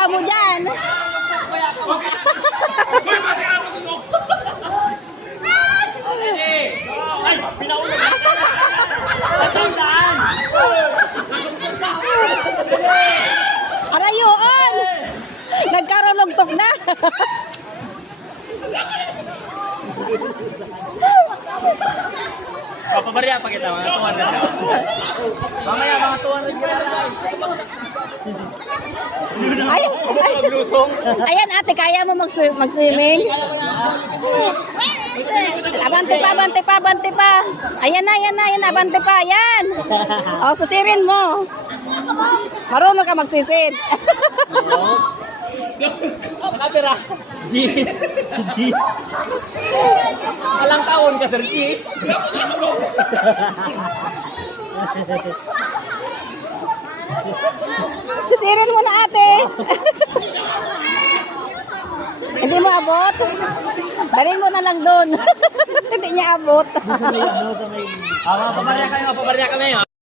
ka mo dyan. Ay, pinaulog. Natandaan. Arayuon! Nagkarulugtok na. Papabarya pa kita, mga 200 na. Mamaya, mga 200 na lang. Ay, ayan ate, kaya mo mag-swimming? Abante pa. Ayan na, abante pa, ayan. O, susirin mo. Marunong ka magsisid. Nakatira. Jeez. Alang taon ka, sir. Jeez. Susirin mo na ate. Hindi mo abot? Daling mo na lang doon. Hindi niya abot. Papabarya kami.